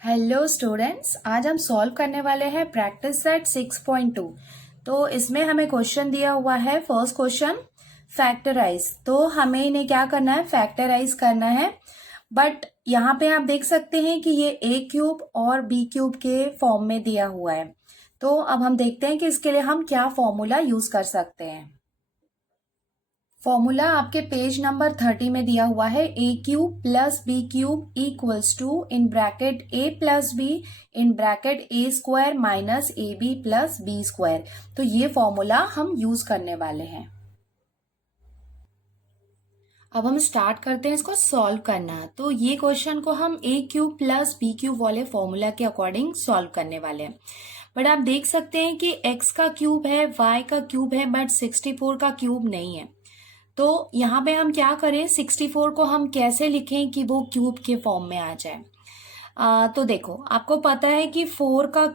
Hello students, आज हम solve करने वाले हैं प्रैक्टिस सेट 6.2। तो इसमें हमें क्वेश्चन दिया हुआ है। First question factorise. तो हमें इन्हें क्या करना है, फैक्टराइज करना है। बट यहाँ पे आप देख सकते हैं कि ये a क्यूब और b क्यूब के फॉर्म में दिया हुआ है। तो अब हम देखते हैं कि इसके लिए हम क्या फॉर्मूला यूज कर सकते हैं। फॉर्मूला आपके पेज नंबर 30 में दिया हुआ है। a cube plus b cube equals to in bracket a plus b in bracket a square minus A B plus B square. तो ये फॉर्मूला हम यूज करने वाले हैं। अब हम स्टार्ट करते हैं इसको सॉल्व करना। तो ये क्वेश्चन को हम a cube plus b cube वाले फॉर्मूला के अकॉर्डिंग सॉल्व करने वाले हैं। बट आप देख सकते हैं कि x का क्यूब है, y का क्यूब है, बट 64 का क्यूब नहीं है। तो यहाँ पे हम क्या करें, 64 को हम कैसे लिखें कि वो क्यूब के फॉर्म में आ जाए। तो देखो, आपको पता है कि 4 का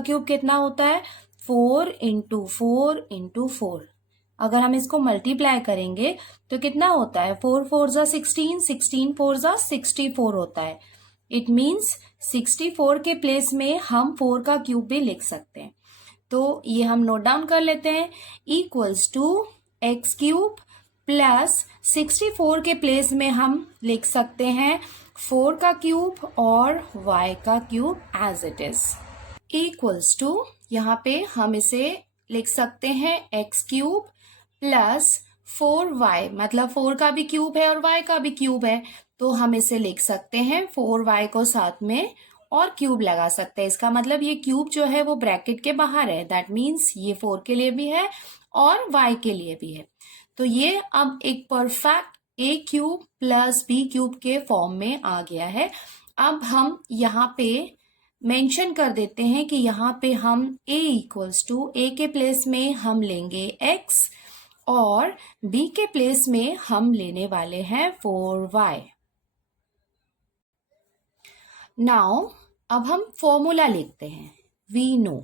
क्यूब कितना होता है, 4 इंटू 4। अगर हम इसको मल्टीप्लाई करेंगे तो कितना होता है, 4 4 जा 16, 16 4 जा 64 होता है। इट मीन्स 64 के प्लेस में हम 4 का क्यूब भी लिख सकते हैं। तो ये हम नोट डाउन कर लेते हैं, equals to X cube plus 64 के प्लेस में हम लिख सकते हैं 4 का क्यूब और y का cube as it is, equals to यहाँ पे हम इसे लिख सकते हैं एक्स क्यूब प्लस 4y, मतलब 4 का भी क्यूब है और y का भी क्यूब है। तो हम इसे लिख सकते हैं 4y को साथ में और क्यूब लगा सकते हैं। इसका मतलब ये क्यूब जो है वो ब्रैकेट के बाहर है। दैट मीन्स ये 4 के लिए भी है और y के लिए भी है। तो ये अब एक perfect a cube plus b cube के फॉर्म में आ गया है। अब हम यहाँ पे मेंशन कर देते हैं कि यहाँ पे हम a इक्वल्स टू a के प्लेस में हम लेंगे x और b के प्लेस में हम लेने वाले हैं 4y। नाउ अब हम फॉर्मूला लिखते हैं। वी नो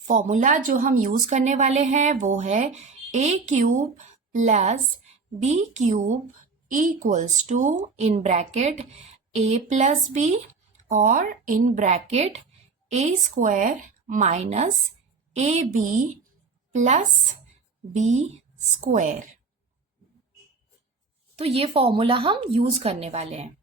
फॉर्मूला जो हम यूज करने वाले हैं वो है a cube plus b cube equals to in bracket a plus b और in bracket a square minus A B plus B square. तो ये फॉर्मूला हम यूज करने वाले हैं,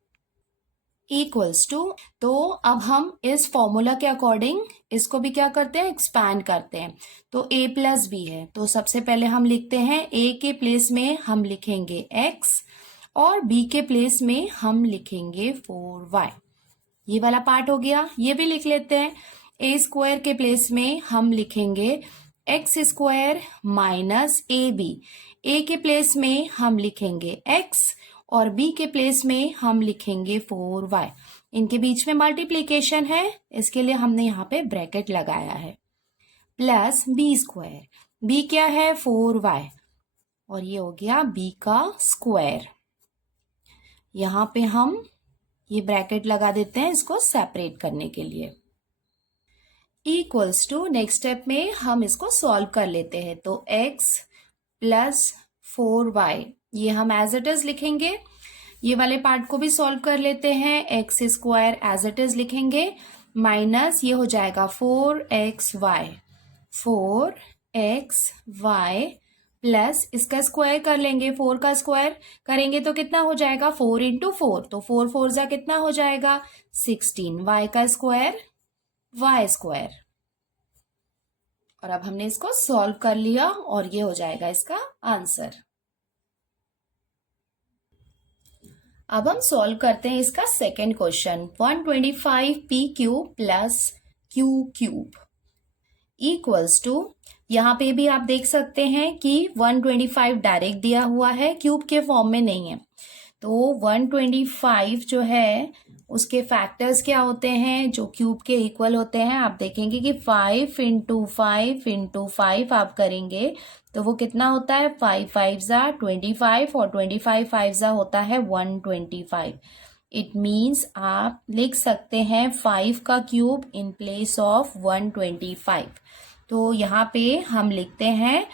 इक्वल्स टू। तो अब हम इस फॉर्मूला के अकॉर्डिंग इसको भी क्या करते हैं, एक्सपैंड करते हैं। तो a प्लस बी है, तो सबसे पहले हम लिखते हैं a के प्लेस में हम लिखेंगे x और b के प्लेस में हम लिखेंगे 4y। ये वाला पार्ट हो गया। ये भी लिख लेते हैं, a स्क्वायर के प्लेस में हम लिखेंगे x square minus A B. a के प्लेस में हम लिखेंगे x और b के प्लेस में हम लिखेंगे 4y। इनके बीच में मल्टीप्लीकेशन है, इसके लिए हमने यहाँ पे ब्रैकेट लगाया है, प्लस b स्क्वायर। b क्या है, 4y, और ये हो गया b का स्क्वायर। यहाँ पे हम ये ब्रैकेट लगा देते हैं इसको सेपरेट करने के लिए, इक्वल्स टू। नेक्स्ट स्टेप में हम इसको सॉल्व कर लेते हैं। तो x प्लस 4y ये हम एज इट इज लिखेंगे। ये वाले पार्ट को भी सॉल्व कर लेते हैं, X square as it is लिखेंगे, माइनस ये हो जाएगा 4xy प्लस इसका स्क्वायर कर लेंगे, 4 का स्क्वायर करेंगे तो कितना हो जाएगा, 4 इंटू 4। तो 4 4 जा कितना हो जाएगा, 16। y का स्क्वायर y स्क्वायर। और अब हमने इसको सॉल्व कर लिया और ये हो जाएगा इसका आंसर। अब हम सॉल्व करते हैं इसका second question. 125 P cube plus Q cube equals to, यहाँ पे भी आप देख सकते हैं कि 125 डायरेक्ट दिया हुआ है, क्यूब के फॉर्म में नहीं है। तो 125 जो है उसके फैक्टर्स क्या होते हैं जो क्यूब के इक्वल होते हैं। आप देखेंगे कि 5 इंटू 5 आप करेंगे तो वो कितना होता है, 5 5 जा 25 और 25 5 जा होता है 125। इट मीन्स आप लिख सकते हैं 5 का क्यूब इन प्लेस ऑफ 125। तो यहाँ पे हम लिखते हैं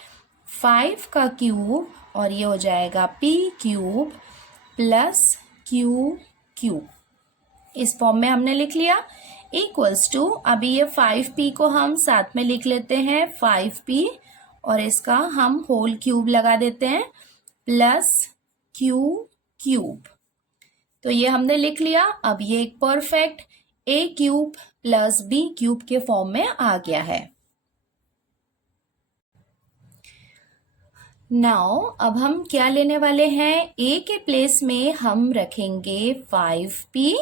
5 का क्यूब और ये हो जाएगा p cube plus Q cube. इस फॉर्म में हमने लिख लिया इक्वल्स टू, अभी ये 5p को हम साथ में लिख लेते हैं 5p और इसका हम होल क्यूब लगा देते हैं प्लस q क्यूब। तो ये हमने लिख लिया। अब ये एक perfect a cube plus b cube के फॉर्म में आ गया है। नाउ अब हम क्या लेने वाले हैं, a के प्लेस में हम रखेंगे 5p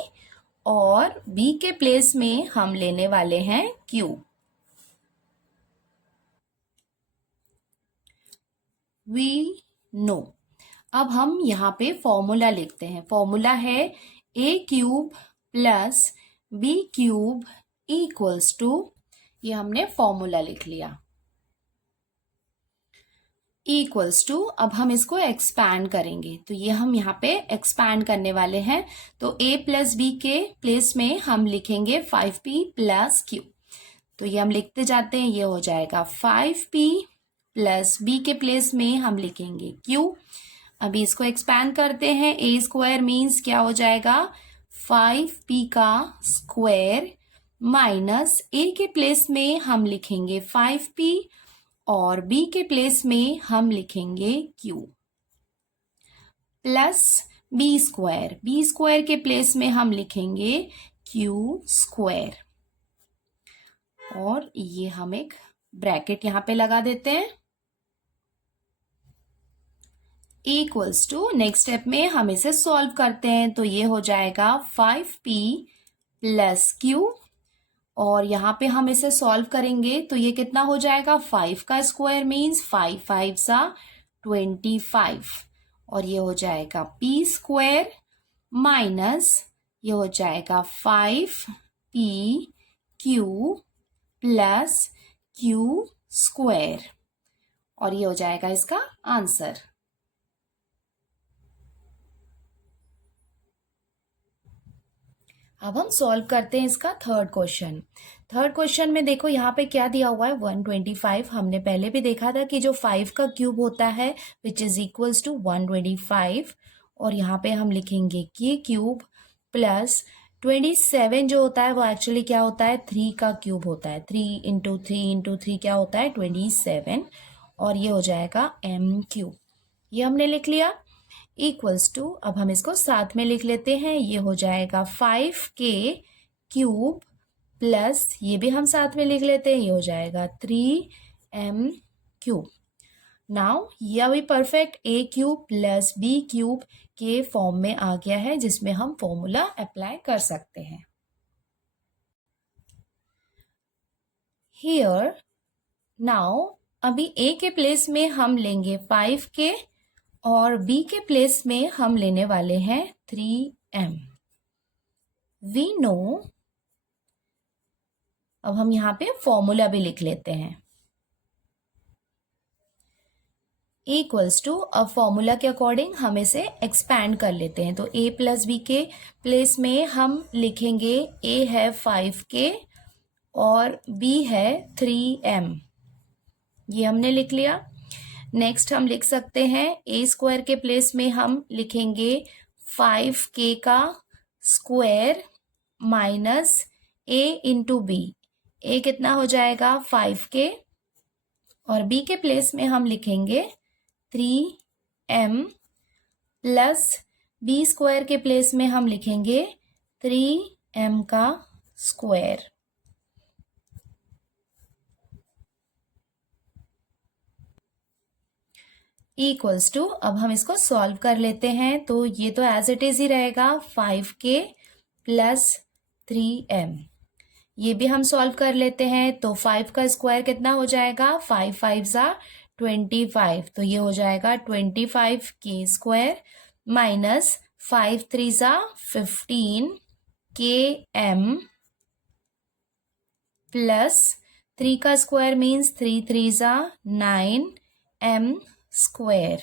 और b के प्लेस में हम लेने वाले हैं q। We know. अब हम यहाँ पे फॉर्मूला लिखते हैं। फॉर्मूला है a cube plus b cube equals to, ये हमने फॉर्मूला लिख लिया, इक्वल्स टू। अब हम इसको एक्सपैंड करेंगे, तो ये हम यहाँ पे एक्सपैंड करने वाले हैं। तो a प्लस b के प्लेस में हम लिखेंगे 5p प्लस q। तो ये हम लिखते जाते हैं, ये हो जाएगा 5p प्लस b के प्लेस में हम लिखेंगे q। अभी इसको एक्सपैंड करते हैं, a स्क्वायर मीन्स क्या हो जाएगा 5p का स्क्वायर माइनस a के प्लेस में हम लिखेंगे 5p और b के प्लेस में हम लिखेंगे q प्लस b स्क्वायर के प्लेस में हम लिखेंगे q स्क्वायर। और ये हम एक ब्रैकेट यहाँ पे लगा देते हैं इक्वल्स टू। नेक्स्ट स्टेप में हम इसे सॉल्व करते हैं, तो ये हो जाएगा 5p प्लस q और यहाँ पे हम इसे सॉल्व करेंगे तो ये कितना हो जाएगा 5 का स्क्वायर मीन्स 5 5 सा 25 और ये हो जाएगा p स्क्वायर माइनस ये हो जाएगा 5p q plus q square और ये हो जाएगा इसका आंसर। अब हम सॉल्व करते हैं इसका थर्ड क्वेश्चन। थर्ड क्वेश्चन में देखो यहाँ पे क्या दिया हुआ है 125। हमने पहले भी देखा था कि जो 5 का क्यूब होता है विच इज इक्वल्स टू 125 और यहाँ पे हम लिखेंगे के क्यूब प्लस 27 जो होता है वो एक्चुअली क्या होता है 3 का क्यूब होता है। 3 इंटू 3 क्या होता है 27 और ये हो जाएगा m क्यूब। ये हमने लिख लिया इक्वल्स टू। अब हम इसको साथ में लिख लेते हैं, ये हो जाएगा 5k क्यूब प्लस ये भी हम साथ में लिख लेते हैं, ये हो जाएगा 3m क्यूब। नाउ ये अभी perfect a cube plus b cube के फॉर्म में आ गया है जिसमें हम फॉर्मूला अप्लाई कर सकते हैं। हियर नाउ अभी a के प्लेस में हम लेंगे 5k और b के प्लेस में हम लेने वाले हैं 3m। We know. अब हम यहाँ पे फॉर्मूला भी लिख लेते हैं इक्वल्स टू। अब फॉर्मूला के अकॉर्डिंग हम इसे एक्सपैंड कर लेते हैं, तो a प्लस b के प्लेस में हम लिखेंगे a है 5k और b है 3m। ये हमने लिख लिया। नेक्स्ट हम लिख सकते हैं a स्क्वायर के प्लेस में हम लिखेंगे 5k का square minus a into b। a कितना हो जाएगा 5k और b के प्लेस में हम लिखेंगे 3m प्लस b स्क्वायर के प्लेस में हम लिखेंगे 3m का स्क्वायर। Equals to. अब हम इसको सॉल्व कर लेते हैं, तो ये तो एज इट इज ही रहेगा 5k प्लस 3m। ये भी हम सॉल्व कर लेते हैं, तो 5 का स्क्वायर कितना हो जाएगा 5 5 सा 25 तो ये हो जाएगा 25k स्क्वायर माइनस 5 3 सा 15km प्लस 3 का स्क्वायर मीन्स 3 3 सा 9m स्क्वायर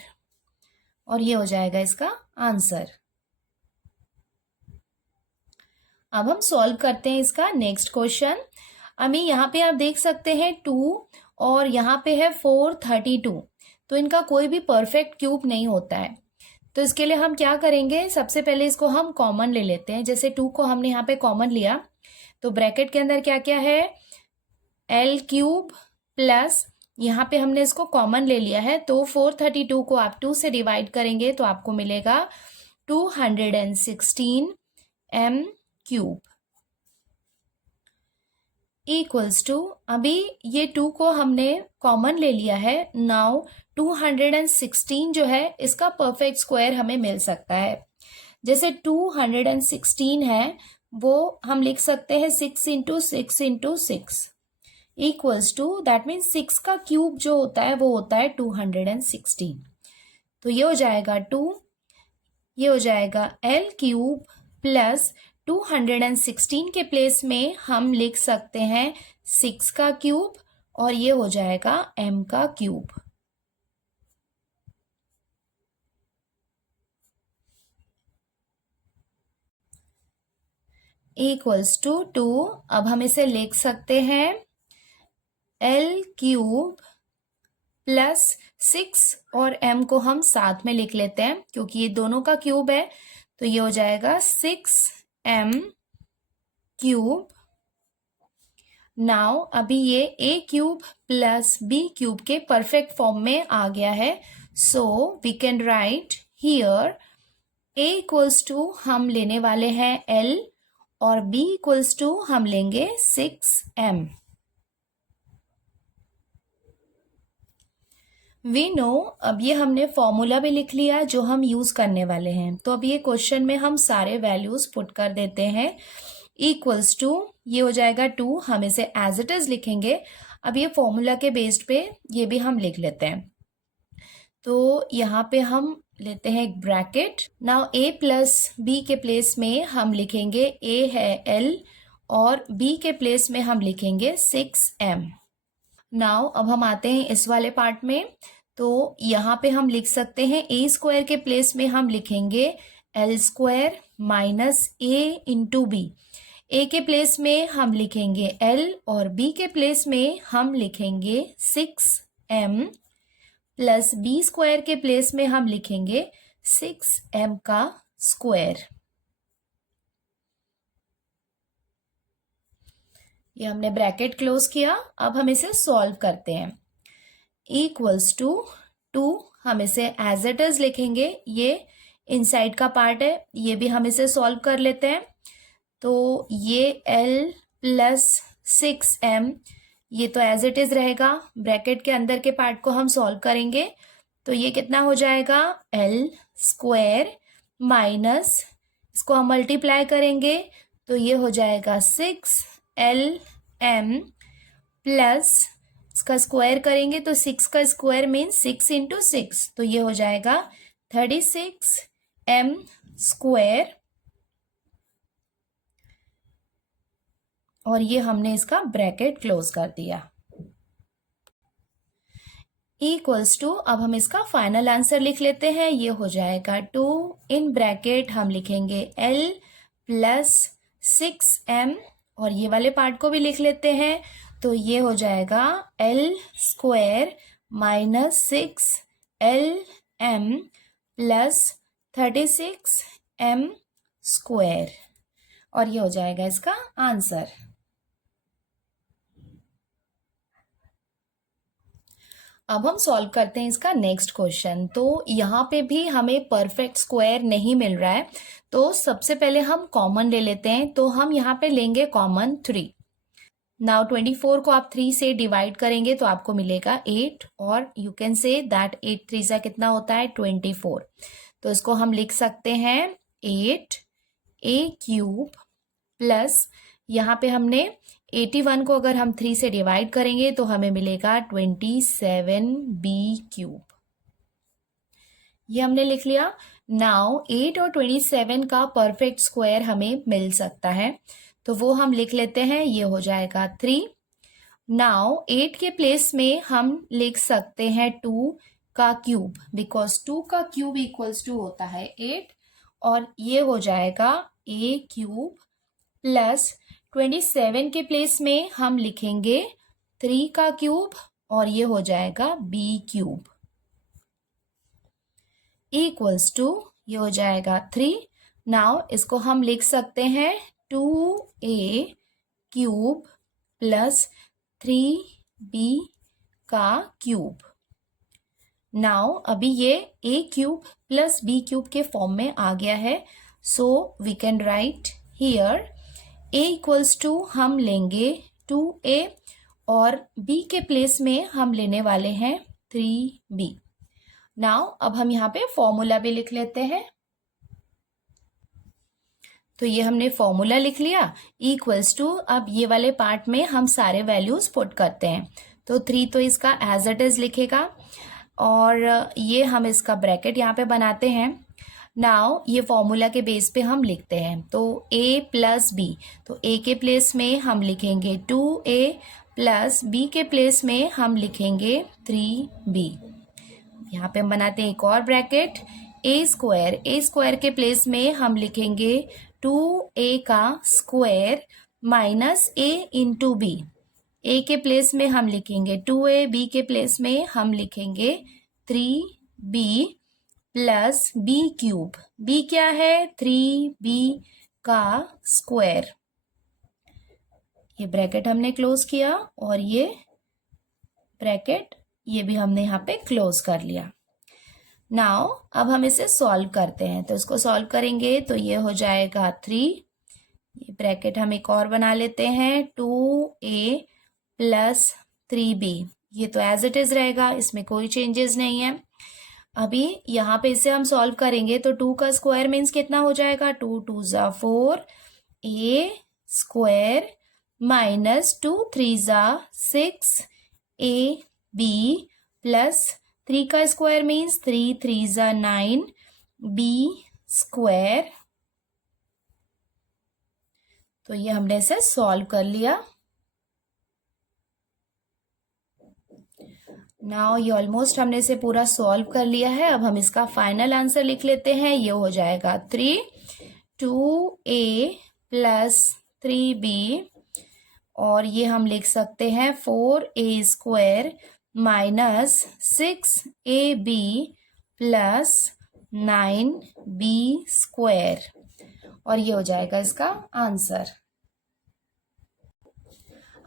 और ये हो जाएगा इसका आंसर। अब हम सॉल्व करते हैं इसका नेक्स्ट क्वेश्चन। अभी यहाँ पे आप देख सकते हैं 2 और यहाँ पे है 432, तो इनका कोई भी परफेक्ट क्यूब नहीं होता है। तो इसके लिए हम क्या करेंगे, सबसे पहले इसको हम कॉमन ले लेते हैं। जैसे 2 को हमने यहाँ पे कॉमन लिया, तो ब्रैकेट के अंदर क्या क्या है, एल क्यूब प्लस यहाँ पे हमने इसको कॉमन ले लिया है, तो 432 को आप 2 से डिवाइड करेंगे तो आपको मिलेगा 216 एम क्यूब इक्वल्स टू, अभी ये 2 को हमने कॉमन ले लिया है। नाउ 216 जो है इसका परफेक्ट स्क्वायर हमें मिल सकता है। जैसे 216 है वो हम लिख सकते हैं 6 into 6 into 6 equals to, that means 6 का क्यूब जो होता है वो होता है 216। तो ये हो जाएगा 2, ये हो जाएगा एल क्यूब प्लस 216 के प्लेस में हम लिख सकते हैं 6 का क्यूब और ये हो जाएगा m का क्यूब। इक्वल्स टू 2, अब हम इसे लिख सकते हैं एल क्यूब प्लस 6 और m को हम साथ में लिख लेते हैं क्योंकि ये दोनों का क्यूब है, तो ये हो जाएगा 6m क्यूब। नाउ अभी ये a cube plus b cube के परफेक्ट फॉर्म में आ गया है, so we can write here a equals to हम लेने वाले हैं l और b इक्वल्स टू हम लेंगे 6m। वी नो, अब ये हमने फॉर्मूला भी लिख लिया जो हम यूज करने वाले हैं। तो अब ये क्वेश्चन में हम सारे वैल्यूज पुट कर देते हैं। इक्वल्स टू, ये हो जाएगा 2, हम इसे एज इट इज लिखेंगे। अब ये फॉर्मूला के बेस्ड पे ये भी हम लिख लेते हैं। तो यहाँ पे हम लेते हैं एक bracket. Now a plus b के प्लेस में हम लिखेंगे a है l और b के प्लेस में हम लिखेंगे 6m। नाउ अब हम आते हैं इस वाले पार्ट में। तो यहाँ पे हम लिख सकते हैं a स्क्वायर के प्लेस में हम लिखेंगे l square minus a into b. a के प्लेस में हम लिखेंगे l और b के प्लेस में हम लिखेंगे 6m प्लस b स्क्वायर के प्लेस में हम लिखेंगे 6m का स्क्वायर। ये हमने ब्रैकेट क्लोज किया। अब हम इसे सॉल्व करते हैं। इक्वल्स टू 2, हम इसे एज इट इज लिखेंगे। ये इनसाइड का पार्ट है, ये भी हम इसे सॉल्व कर लेते हैं। तो ये l प्लस 6m, ये तो एज इट इज रहेगा। ब्रैकेट के अंदर के पार्ट को हम सॉल्व करेंगे तो ये कितना हो जाएगा, l स्क्वायर माइनस, इसको हम मल्टीप्लाई करेंगे तो ये हो जाएगा 6lm प्लस, इसका स्क्वायर करेंगे तो 6 का स्क्वायर मीन्स 6 इंटू 6, तो ये हो जाएगा 36m स्क्वायर। और ये हमने इसका ब्रैकेट क्लोज कर दिया। इक्वल्स टू, अब हम इसका फाइनल आंसर लिख लेते हैं। ये हो जाएगा 2 इन ब्रैकेट हम लिखेंगे l प्लस 6m और ये वाले पार्ट को भी लिख लेते हैं। तो ये हो जाएगा l square minus 6lm plus 36m square और ये हो जाएगा इसका आंसर। अब हम सॉल्व करते हैं इसका नेक्स्ट क्वेश्चन। तो यहाँ पे भी हमें परफेक्ट स्क्वायर नहीं मिल रहा है, तो सबसे पहले हम कॉमन ले लेते हैं। तो हम यहाँ पे लेंगे कॉमन 3। नाउ 24 को आप 3 से डिवाइड करेंगे तो आपको मिलेगा 8 और यू कैन से दैट 8 3 सा कितना होता है 24। तो इसको हम लिख सकते हैं 8a क्यूब प्लस, यहाँ पे हमने 81 को अगर हम 3 से डिवाइड करेंगे तो हमें मिलेगा 27b क्यूब। ये हमने लिख लिया। नाउ 8 और 27 का परफेक्ट स्क्वायर हमें मिल सकता है, तो वो हम लिख लेते हैं। ये हो जाएगा 3। नाउ 8 के प्लेस में हम लिख सकते हैं 2 का क्यूब, बिकॉज 2 का क्यूब इक्वल्स टू होता है 8 और ये हो जाएगा a क्यूब प्लस 27 के प्लेस में हम लिखेंगे 3 का क्यूब और ये हो जाएगा b क्यूब। इक्वल्स टू ये हो जाएगा 3। नाउ इसको हम लिख सकते हैं 2a क्यूब प्लस 3b का क्यूब। नाउ अभी ये a cube plus b cube के फॉर्म में आ गया है, so we can write here a equals to हम लेंगे 2a और b के प्लेस में हम लेने वाले हैं 3b। नाउ अब हम यहाँ पे फॉर्मूला भी लिख लेते हैं। तो ये हमने फॉर्मूला लिख लिया इक्वल्स टू, अब ये वाले पार्ट में हम सारे वैल्यूज पुट करते हैं। तो 3 तो इसका एज इट इज लिखेगा और ये हम इसका ब्रैकेट यहाँ पे बनाते हैं। नाउ ये फॉर्मूला के बेस पे हम लिखते हैं, तो a प्लस बी, तो a के प्लेस में हम लिखेंगे 2a प्लस b के प्लेस में हम लिखेंगे 3b। यहाँ पे हम बनाते हैं एक और ब्रैकेट, a स्क्वायर के प्लेस में हम लिखेंगे 2a का square minus a into b. a के प्लेस में हम लिखेंगे 2a, b के प्लेस में हम लिखेंगे 3b plus b cube. b क्या है? 3b का स्क्वायर। ये ब्रैकेट हमने क्लोज किया और ये ब्रैकेट ये भी हमने यहाँ पे क्लोज कर लिया। नाउ अब हम इसे सॉल्व करते हैं, तो इसको सॉल्व करेंगे तो ये हो जाएगा 3। ये ब्रैकेट हम एक और बना लेते हैं 2a प्लस 3b। ये तो एज इट इज रहेगा, इसमें कोई चेंजेस नहीं है। अभी यहाँ पे इसे हम सॉल्व करेंगे तो 2 का स्क्वायर मीन्स कितना हो जाएगा? 2 2 जा 4 a स्क्वायर माइनस 2 3 जा 6 a b प्लस 3 का स्क्वायर मीन्स 3 3 जा 9 b स्क्वायर। तो ये हमने इसे सॉल्व कर लिया। नाउ ये ऑलमोस्ट हमने इसे पूरा सॉल्व कर लिया है। अब हम इसका फाइनल आंसर लिख लेते हैं। ये हो जाएगा 3 2a प्लस 3b और ये हम लिख सकते हैं 4a square minus 6ab plus 9b square और ये हो जाएगा इसका आंसर।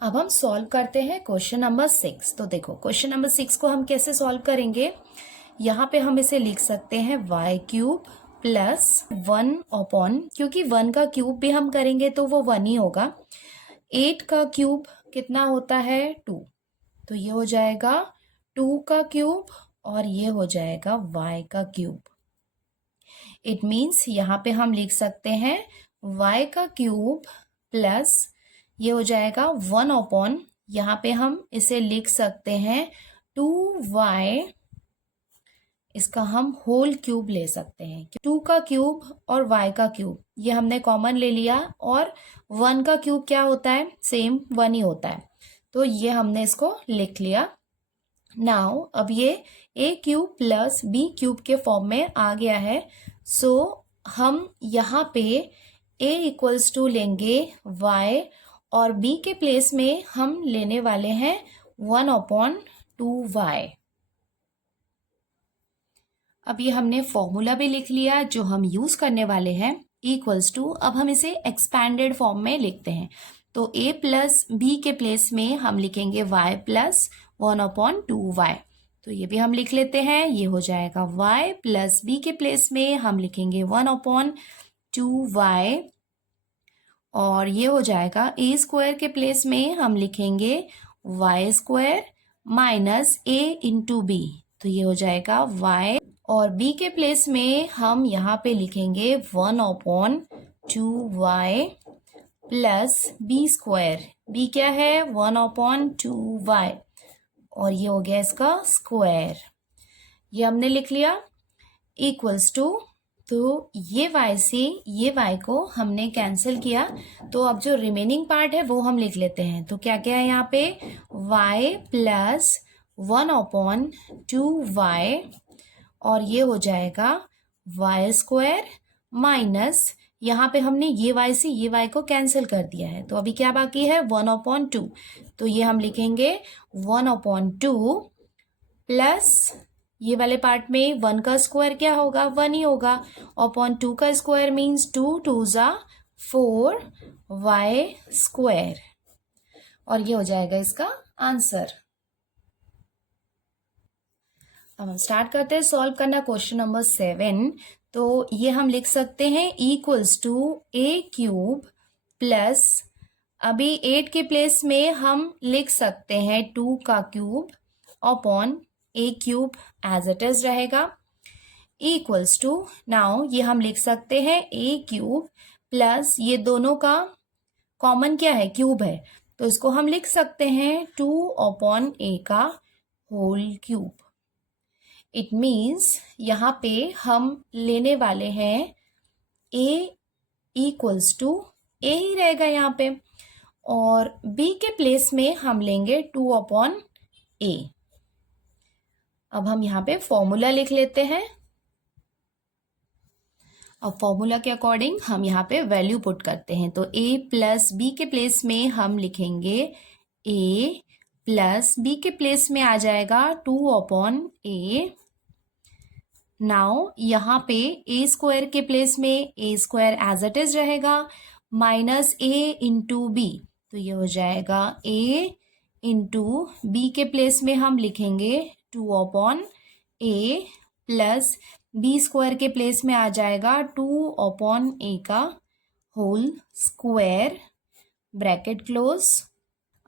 अब हम सॉल्व करते हैं क्वेश्चन नंबर 6। तो देखो क्वेश्चन नंबर 6 को हम कैसे सॉल्व करेंगे, यहाँ पे हम इसे लिख सकते हैं y क्यूब प्लस 1 अपॉन, क्योंकि 1 का क्यूब भी हम करेंगे तो वो 1 ही होगा। 8 का क्यूब कितना होता है? 2, तो ये हो जाएगा 2 का क्यूब और ये हो जाएगा y का क्यूब। इट मीन्स यहाँ पे हम लिख सकते हैं y का क्यूब प्लस ये हो जाएगा 1 अपॉन, यहाँ पे हम इसे लिख सकते हैं 2y, इसका हम होल क्यूब ले सकते हैं। 2 का क्यूब और y का क्यूब ये हमने कॉमन ले लिया और 1 का क्यूब क्या होता है? सेम 1 ही होता है, तो ये हमने इसको लिख लिया। नाउ अब ये a cube plus b cube के फॉर्म में आ गया है, सो हम यहाँ पे a इक्वल्स टू लेंगे y और b के प्लेस में हम लेने वाले हैं 1 अपॉन 2y। अब ये हमने फॉर्मूला भी लिख लिया जो हम यूज करने वाले हैं इक्वल्स टू, अब हम इसे एक्सपैंडेड फॉर्म में लिखते हैं। तो a प्लस b के प्लेस में हम लिखेंगे y प्लस 1 अपॉन 2y, तो ये भी हम लिख लेते हैं। ये हो जाएगा y प्लस b के प्लेस में हम लिखेंगे 1 अपॉन 2y और ये हो जाएगा a स्क्वायर के प्लेस में हम लिखेंगे y square minus a into b, तो ये हो जाएगा y और b के प्लेस में हम यहाँ पे लिखेंगे 1 upon 2y plus b square. b क्या है? 1 अपॉन 2y और ये हो गया इसका स्क्वायर। ये हमने लिख लिया इक्वल्स टू, तो ये y से ये y को हमने कैंसिल किया, तो अब जो रिमेनिंग पार्ट है वो हम लिख लेते हैं। तो क्या क्या है यहाँ पे? y प्लस 1 अपॉन 2y और ये हो जाएगा y स्क्वायर माइनस, यहाँ पे हमने ये y से ये y को कैंसिल कर दिया है, तो अभी क्या बाकी है? 1 अपॉन 2, तो ये हम लिखेंगे 1 अपॉन 2 प्लस ये वाले पार्ट में 1 का स्क्वायर क्या होगा, 1 ही होगा, अपॉन 2 का स्क्वायर मीन्स 2 2 जा 4 y स्क्वायर, और ये हो जाएगा इसका आंसर। अब हम स्टार्ट करते हैं सॉल्व करना क्वेश्चन नंबर 7। तो ये हम लिख सकते हैं equals to a cube plus, अभी 8 के प्लेस में हम लिख सकते हैं 2 का cube upon a cube as it is रहेगा, इक्वल्स टू, नाउ ये हम लिख सकते हैं a क्यूब प्लस, ये दोनों का कॉमन क्या है, क्यूब है, तो इसको हम लिख सकते हैं 2 अपॉन a का होल क्यूब। इट मीन्स यहाँ पे हम लेने वाले हैं a इक्वल्स टू a ही रहेगा यहाँ पे, और b के प्लेस में हम लेंगे 2 अपॉन a। अब हम यहाँ पे फॉर्मूला लिख लेते हैं। अब फॉर्मूला के अकॉर्डिंग हम यहाँ पे वैल्यू पुट करते हैं, तो a प्लस b के प्लेस में हम लिखेंगे a प्लस b के प्लेस में आ जाएगा 2 अपॉन a। नाउ यहाँ पे a स्क्वायर के प्लेस में a square as it is रहेगा, माइनस a इंटू बी, तो ये हो जाएगा a इंटू बी के प्लेस में हम लिखेंगे 2 upon a plus b square के प्लेस में आ जाएगा 2 अपॉन a का होल स्क्वायर, ब्रैकेट क्लोज।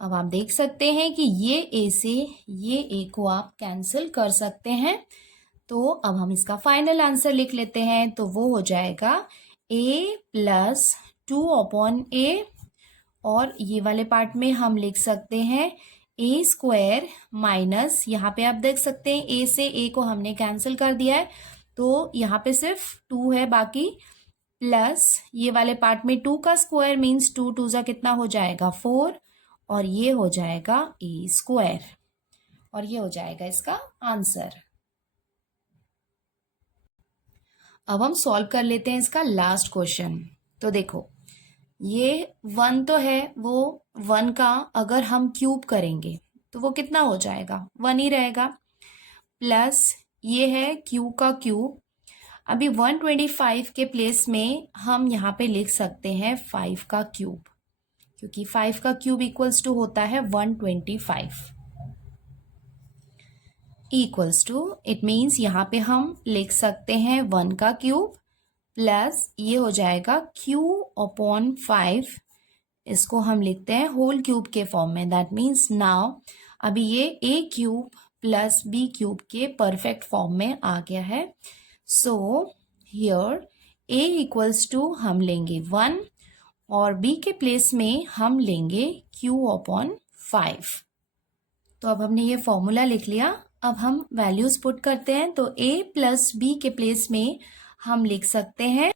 अब आप देख सकते हैं कि ये a से ये a को आप कैंसिल कर सकते हैं, तो अब हम इसका फाइनल आंसर लिख लेते हैं, तो वो हो जाएगा a प्लस 2 अपॉन a, और ये वाले पार्ट में हम लिख सकते हैं a स्क्वायर माइनस, यहाँ पे आप देख सकते हैं a से a को हमने कैंसिल कर दिया है, तो यहाँ पे सिर्फ 2 है बाकी, प्लस ये वाले पार्ट में 2 का स्क्वायर मीन्स 2 2 जा कितना हो जाएगा 4, और ये हो जाएगा a स्क्वायर, और ये हो जाएगा इसका आंसर। अब हम सॉल्व कर लेते हैं इसका लास्ट क्वेश्चन। तो देखो ये 1 तो है, वो 1 का अगर हम क्यूब करेंगे तो वो कितना हो जाएगा, 1 ही रहेगा, प्लस ये है q का क्यूब, अभी 125 के प्लेस में हम यहाँ पे लिख सकते हैं 5 का क्यूब, क्योंकि 5 का क्यूब इक्वल्स टू होता है 125, इक्वल्स टू, इट मीन्स यहाँ पे हम लिख सकते हैं 1 का क्यूब प्लस ये हो जाएगा q अपॉन 5, इसको हम लिखते हैं होल क्यूब के फॉर्म में, दैट मीन्स नाउ अभी ये a cube plus b cube के परफेक्ट फॉर्म में आ गया है। So here a equals to हम लेंगे 1 और b के प्लेस में हम लेंगे q अपॉन 5। तो अब हमने ये फॉर्मूला लिख लिया, अब हम वैल्यूज पुट करते हैं, तो a प्लस b के प्लेस में हम लिख सकते हैं,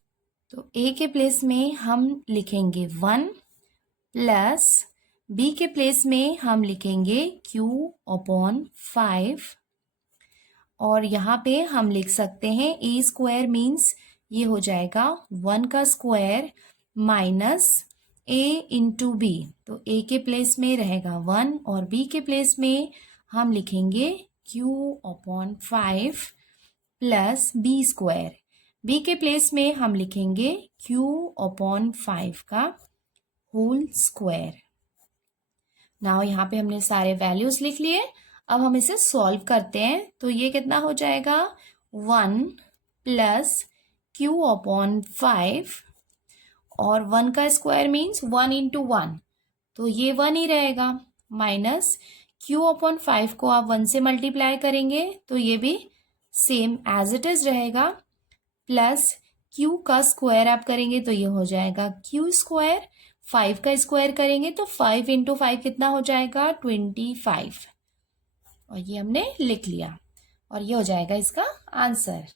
तो a के प्लेस में हम लिखेंगे 1 प्लस b के प्लेस में हम लिखेंगे q अपॉन 5, और यहाँ पे हम लिख सकते हैं a स्क्वायर मीन्स ये हो जाएगा 1 का square minus a into b, तो a के प्लेस में रहेगा 1 और b के प्लेस में हम लिखेंगे q upon 5 plus b square, b के प्लेस में हम लिखेंगे q अपॉन 5 का होल स्क्वायर। नाउ यहाँ पे हमने सारे वैल्यूज लिख लिए, अब हम इसे सॉल्व करते हैं, तो ये कितना हो जाएगा 1 प्लस q अपॉन 5, और 1 का स्क्वायर मीन्स 1 इंटू 1, तो ये 1 ही रहेगा, माइनस q अपॉन 5 को आप 1 से मल्टीप्लाई करेंगे तो ये भी सेम एज इट इज रहेगा, प्लस q का स्क्वायर आप करेंगे तो ये हो जाएगा q स्क्वायर, 5 का स्क्वायर करेंगे तो 5 इंटू 5 कितना हो जाएगा 25, और ये हमने लिख लिया, और ये हो जाएगा इसका आंसर।